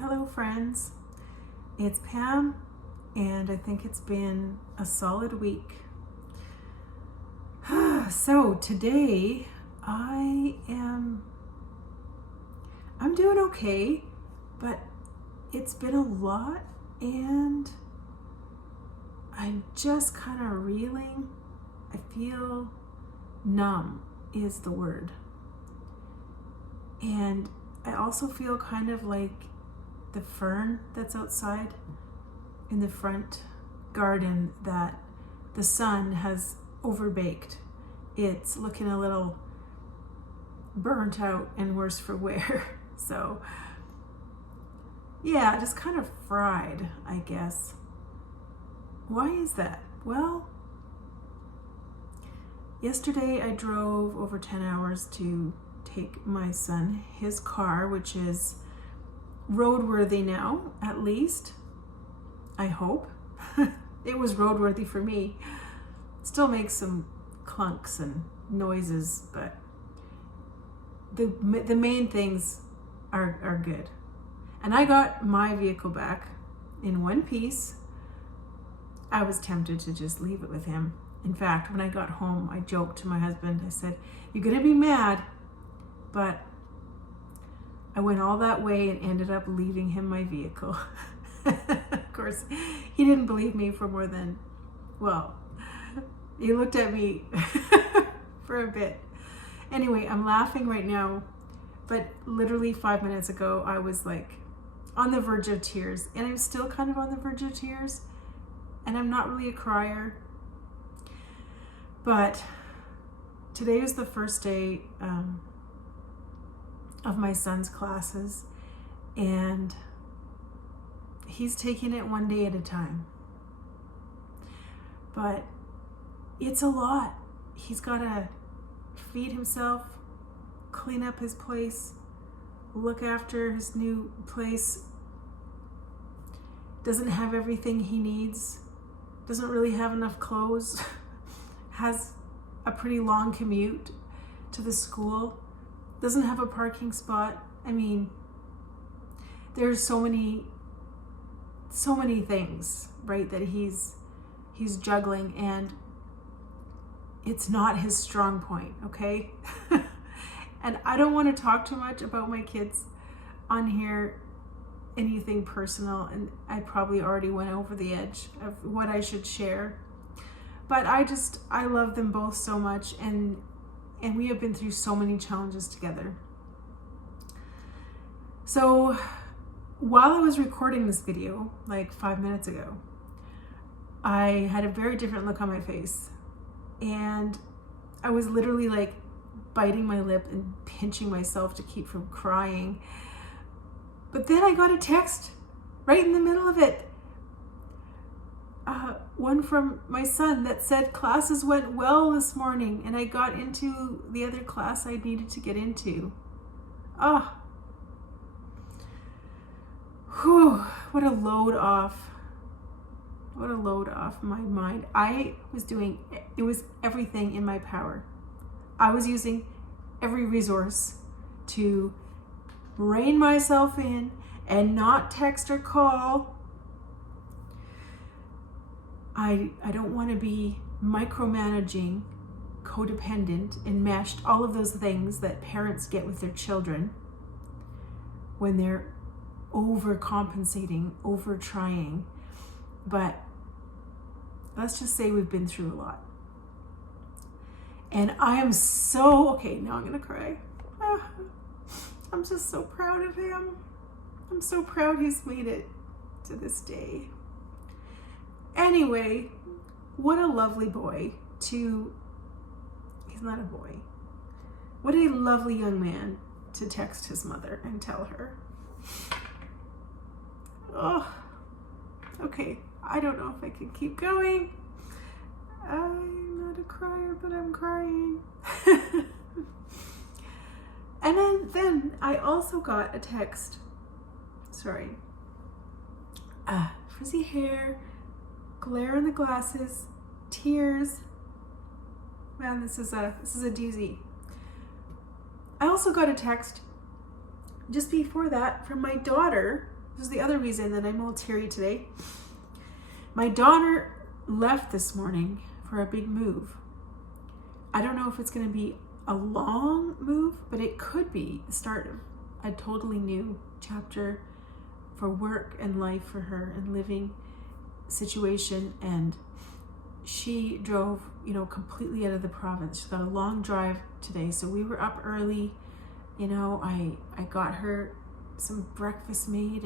Hello friends, it's Pam and I think it's been a solid week. So today I'm doing okay, but it's been a lot and I'm just kind of reeling. I feel numb is the word. And I also feel kind of like the fern that's outside in the front garden that the sun has overbaked. It's looking a little burnt out and worse for wear. So yeah, just kind of fried, I guess. Why is that? Well, yesterday I drove over 10 hours to take my son his car, which is roadworthy now, at least. I hope. It was roadworthy for me. Still makes some clunks and noises, but the main things are good. And I got my vehicle back in one piece. I was tempted to just leave it with him. In fact, when I got home, I joked to my husband. I said, "You're gonna be mad, but I went all that way and ended up leaving him my vehicle." Of course, he didn't believe me for more than, well, he looked at me for a bit. Anyway, I'm laughing right now, but literally 5 minutes ago, I was like on the verge of tears, and I'm still kind of on the verge of tears, and I'm not really a crier. But today was the first day of my son's classes, and he's taking it one day at a time. But it's a lot. He's got to feed himself, clean up his place, look after his new place. Doesn't have everything he needs, doesn't really have enough clothes, has a pretty long commute to the school, doesn't have a parking spot. I mean, there's so many things, right, that he's juggling, and it's not his strong point, okay? And I don't want to talk too much about my kids on here, anything personal, and I probably already went over the edge of what I should share. But I love them both so much, and we have been through so many challenges together. So while I was recording this video, like 5 minutes ago, I had a very different look on my face. And I was literally like biting my lip and pinching myself to keep from crying. But then I got a text right in the middle of it. One from my son that said classes went well this morning and I got into the other class I needed to get into. Whew, what a load off my mind. It was everything in my power. I was using every resource to rein myself in and not text or call. I don't want to be micromanaging, codependent, enmeshed, all of those things that parents get with their children when they're overcompensating, over trying. But let's just say we've been through a lot. And I am so, okay, now I'm gonna cry. I'm just so proud of him. I'm so proud he's made it to this day. Anyway, what a lovely boy he's not a boy. What a lovely young man to text his mother and tell her. Oh, okay. I don't know if I can keep going. I'm not a crier, but I'm crying. And then I also got a text. Sorry. Frizzy hair, glare in the glasses, tears. Man, this is a doozy. I also got a text just before that from my daughter This is the other reason that I'm all teary today. My daughter left this morning for a big move. I don't know if it's going to be a long move, but it could be the start of a totally new chapter for work and life for her and living situation. And she drove, completely out of the province. She's got a long drive today. So we were up early. I got her some breakfast made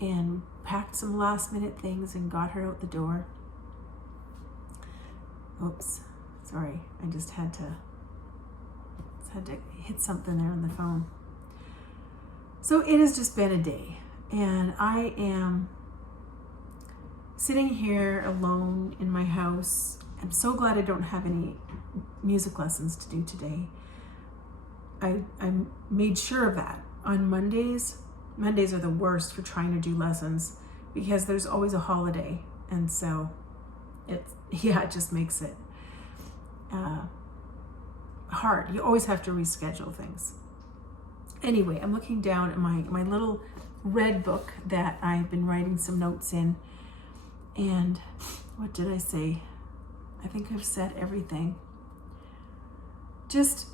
and packed some last minute things and got her out the door. Oops, sorry. I just had to hit something there on the phone. So it has just been a day, and I am sitting here alone in my house. I'm so glad I don't have any music lessons to do today. I made sure of that. On Mondays are the worst for trying to do lessons because there's always a holiday, and so it just makes it hard. You always have to reschedule things. Anyway, I'm looking down at my little red book that I've been writing some notes in, and what did I say? I think I've said everything. Just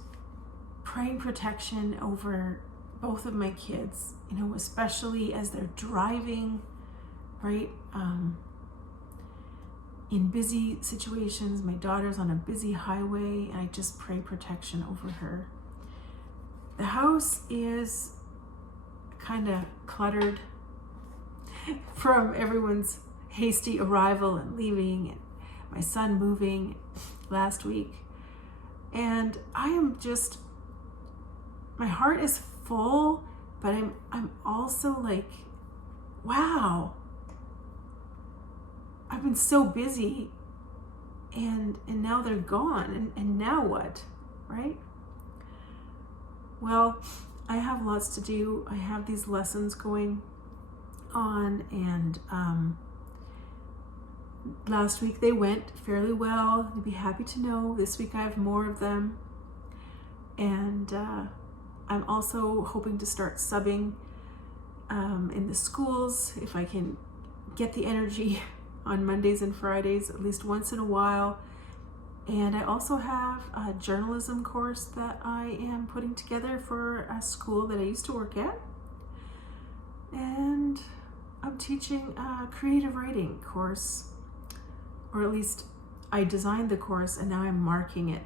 praying protection over both of my kids, especially as they're driving, right? In busy situations. My daughter's on a busy highway, and I just pray protection over her. The house is kind of cluttered from everyone's hasty arrival and leaving, and my son moving last week. And I am just, my heart is full, but I'm also like, wow, I've been so busy, and now they're gone, and now what, right? Well, I have lots to do. I have these lessons going on, and last week they went fairly well. You'd be happy to know this week I have more of them, and I'm also hoping to start subbing in the schools if I can get the energy on Mondays and Fridays at least once in a while. And I also have a journalism course that I am putting together for a school that I used to work at. And I'm teaching a creative writing course, or at least I designed the course and now I'm marking it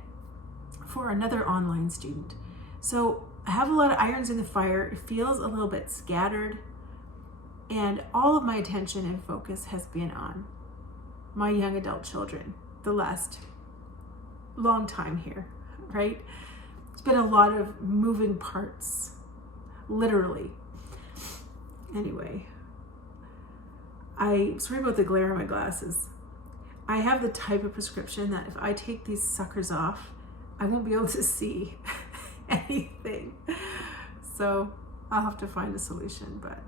for another online student. So I have a lot of irons in the fire. It feels a little bit scattered, and all of my attention and focus has been on my young adult children the last long time here, right? It's been a lot of moving parts, literally. Anyway, sorry about the glare on my glasses. I have the type of prescription that if I take these suckers off, I won't be able to see anything. So I'll have to find a solution, but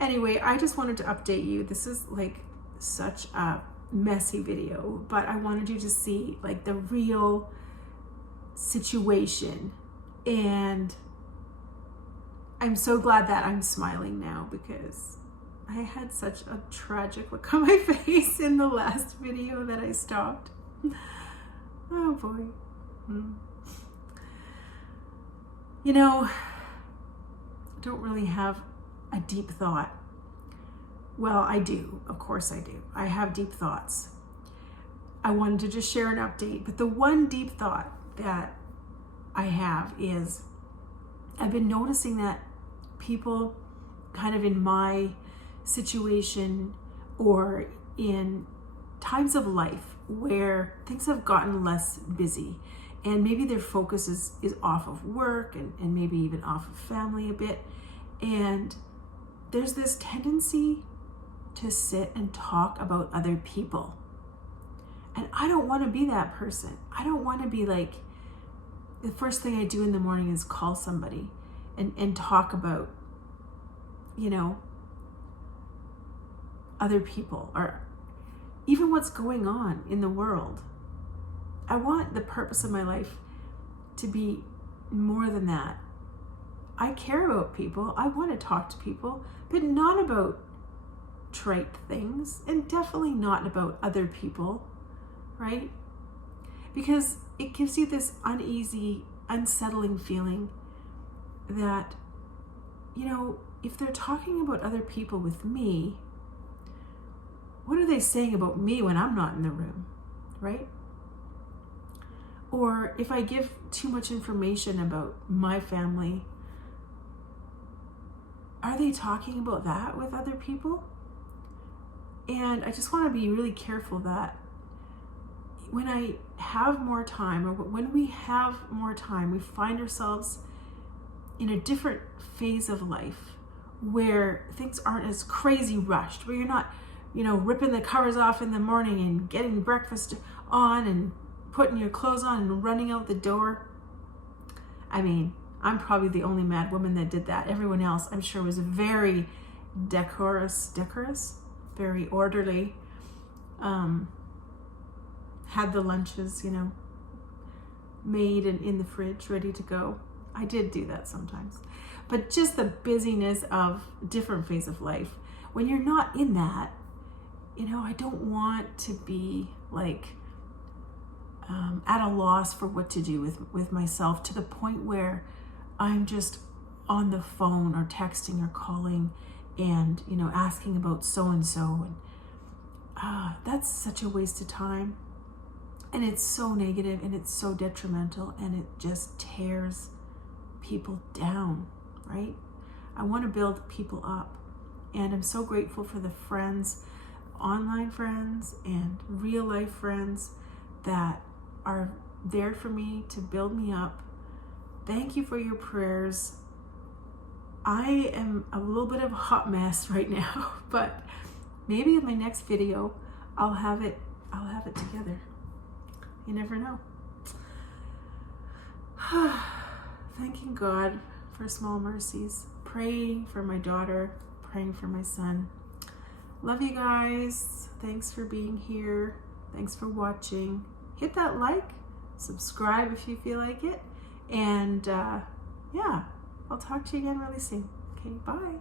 anyway, I just wanted to update you. This is like such a messy video, but I wanted you to see like the real situation, and I'm so glad that I'm smiling now because I had such a tragic look on my face in the last video that I stopped. Oh boy. I don't really have a deep thought. Well, I do. Of course I do. I have deep thoughts. I wanted to just share an update, but the one deep thought that I have is I've been noticing that people kind of in my situation or in times of life where things have gotten less busy and maybe their focus is off of work and maybe even off of family a bit, and there's this tendency to sit and talk about other people. And I don't want to be that person. I don't want to be like, the first thing I do in the morning is call somebody and talk about, other people or even what's going on in the world. I want the purpose of my life to be more than that. I care about people. I want to talk to people, but not about trite things, and definitely not about other people, right? Because it gives you this uneasy, unsettling feeling that, if they're talking about other people with me, what are they saying about me when I'm not in the room, right? Or if I give too much information about my family, are they talking about that with other people? And I just want to be really careful that when I have more time, or when we have more time, we find ourselves in a different phase of life where things aren't as crazy rushed, where you're not, ripping the covers off in the morning and getting breakfast on and putting your clothes on and running out the door. I mean, I'm probably the only mad woman that did that. Everyone else, I'm sure, was very decorous, very orderly. Had the lunches, made and in the fridge, ready to go. I did do that sometimes. But just the busyness of different phase of life. When you're not in that, I don't want to be like at a loss for what to do with myself, to the point where I'm just on the phone or texting or calling and, asking about so-and-so. And that's such a waste of time. And it's so negative and it's so detrimental, and it just tears people down, right? I want to build people up. And I'm so grateful for the friends, online friends and real life friends, that are there for me to build me up. Thank you for your prayers. I am a little bit of a hot mess right now, but maybe in my next video I'll have it together. You never know. Thanking God for small mercies. Praying for my daughter, praying for my son. Love you guys. Thanks for being here. Thanks for watching. Hit that like, subscribe if you feel like it. And yeah, I'll talk to you again really soon. Okay, bye.